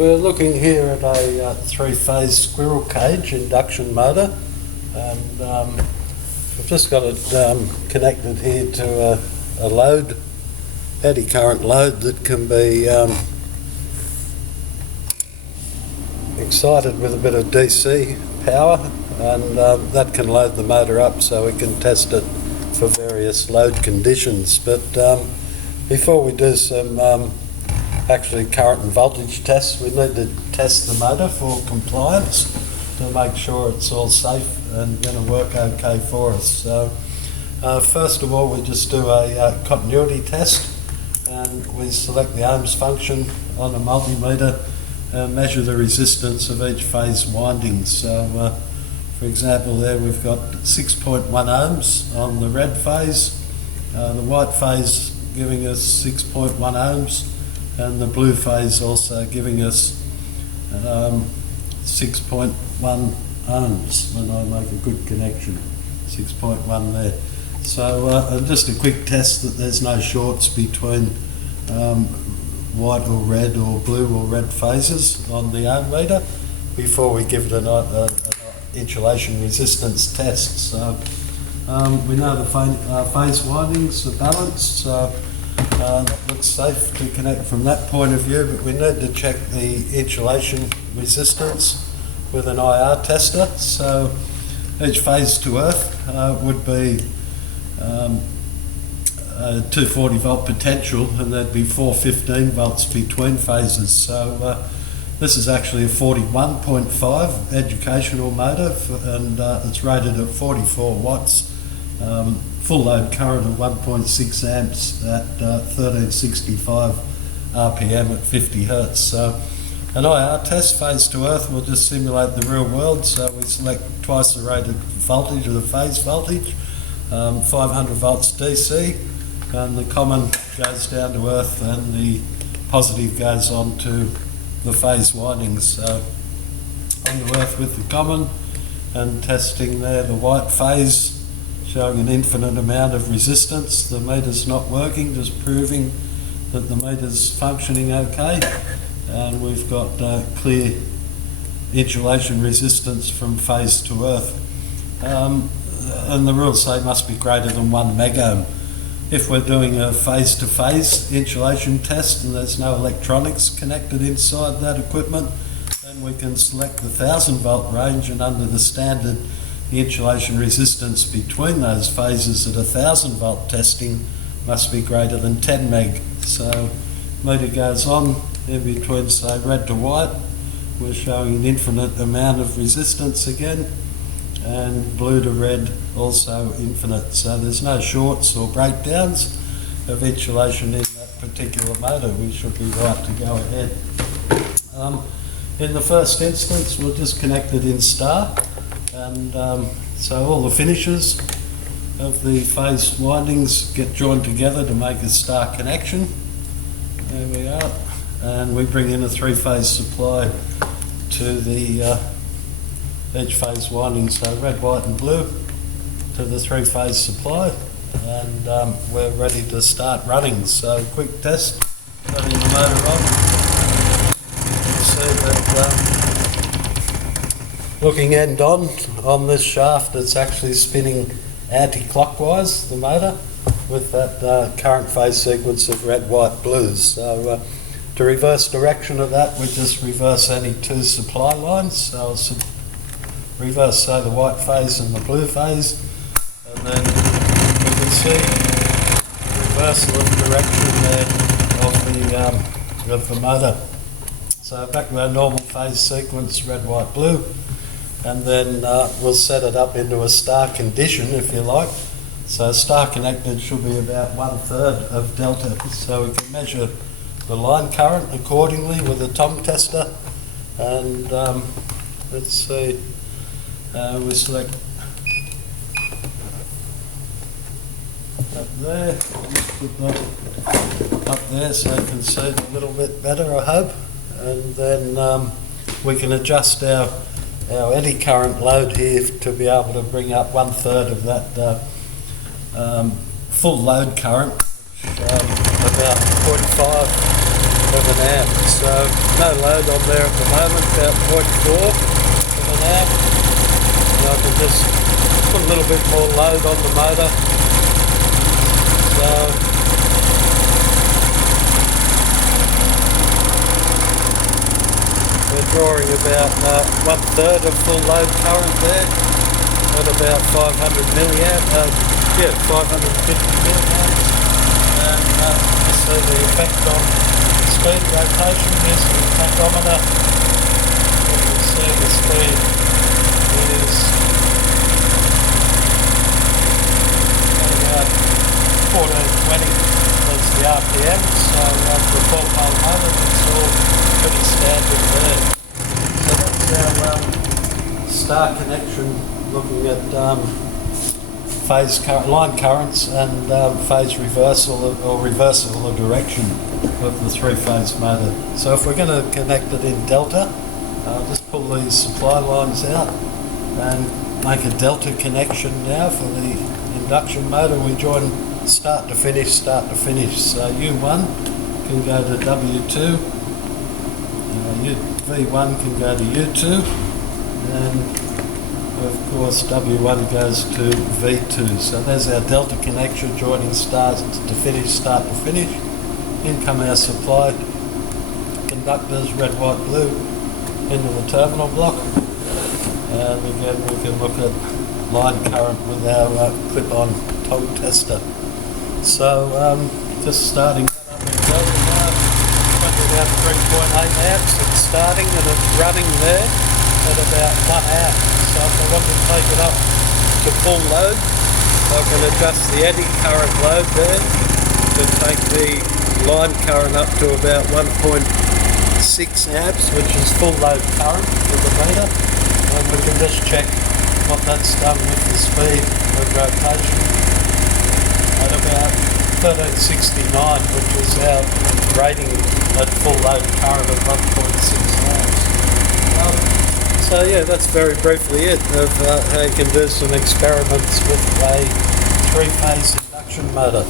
We're looking here at a three-phase squirrel cage induction motor, and we've just got it connected here to a load, eddy current load that can be excited with a bit of DC power, and that can load the motor up so we can test it for various load conditions. But before we do some actually current and voltage tests, we need to test the motor for compliance to make sure it's all safe and going to work okay for us. So first of all, we just do a continuity test, and we select the ohms function on a multimeter and measure the resistance of each phase winding. So for example, there we've got 6.1 ohms on the red phase, the white phase giving us 6.1 ohms, and the blue phase also giving us 6.1 ohms when I make a good connection, 6.1 there. So just a quick test that there's no shorts between white or red or blue or red phases on the ohm meter before we give it an insulation resistance test. So we know the phase windings are balanced, so that looks safe to connect from that point of view, but we need to check the insulation resistance with an IR tester. So each phase to earth would be 240 volt potential, and there'd be 415 volts between phases. So this is actually a 41.5 educational motor, and it's rated at 44 watts. Full load current of 1.6 amps at 1365 RPM at 50 hertz. So an IR test phase to earth will just simulate the real world. So we select twice the rated voltage of the phase voltage, 500 volts DC, and the common goes down to earth and the positive goes on to the phase windings. So on to earth with the common, and testing there the white phase showing an infinite amount of resistance. The meter's not working, just proving that the meter's functioning okay. And we've got clear insulation resistance from phase to earth. And the rules say must be greater than 1 megohm. If we're doing a phase-to-phase insulation test and there's no electronics connected inside that equipment, then we can select the 1000 volt range, and under the standard, the insulation resistance between those phases at 1000 volt testing must be greater than 10 meg. So meter goes on in between, say, red to white. We're showing an infinite amount of resistance again, and blue to red also infinite. So there's no shorts or breakdowns of insulation in that particular motor. We should be right to go ahead. In the first instance, we'll just connect it in star. And so all the finishes of the phase windings get joined together to make a star connection. There we are. And we bring in a three-phase supply to the each phase winding, so red, white and blue to the three-phase supply. And we're ready to start running. So quick test, running the motor on. You can see that looking end on this shaft, it's actually spinning anti-clockwise, the motor, with that current phase sequence of red, white, blues. So to reverse direction of that, we just reverse any two supply lines. So I'll reverse, say, the white phase and the blue phase, and then we can see the reversal of direction there of the motor. So back to our normal phase sequence, red, white, blue. And then we'll set it up into a star condition, if you like. So star connected should be about 1/3 of delta. So we can measure the line current accordingly with a tom tester. And let's see, we select up there. Let's put that up there so you can see it a little bit better, I hope. And then we can adjust our eddy current load here to be able to bring up 1/3 of that full load current, about 0.5 of an amp. So no load on there at the moment, about 0.4 of an amp. And I can just put a little bit more load on the motor. So we're drawing about 1/3 of full load current there at about 500 milliamp, 550 milliamps. And you see the effect on speed rotation. Here's the tachometer. You can see the speed is about 1420 as the RPM. So for a 4-pole motor, it's all pretty standard there. So that's our star connection, looking at phase line currents and phase reversal or reversal of direction of the 3-phase motor. So if we're going to connect it in delta, just pull these supply lines out and make a delta connection now for the induction motor. We join start to finish. So U1 can go to W2, V1 can go to U2, and of course W1 goes to V2. So there's our delta connection joining start to finish. In come our supply conductors, red, white, blue, into the terminal block. And again we can look at line current with our clip-on toggle tester. So just starting that up in delta now, about 3.8 amps. It's starting and it's running there at about 1 amp. So if I want to take it up to full load, I can adjust the eddy current load there to take the line current up to about 1.6 amps, which is full load current with the meter. And we can just check what that's done with the speed of rotation at about 1369, which is our rating at full load current of 1.6 amps. So yeah, that's very briefly it of how you can do some experiments with a 3-phase induction motor.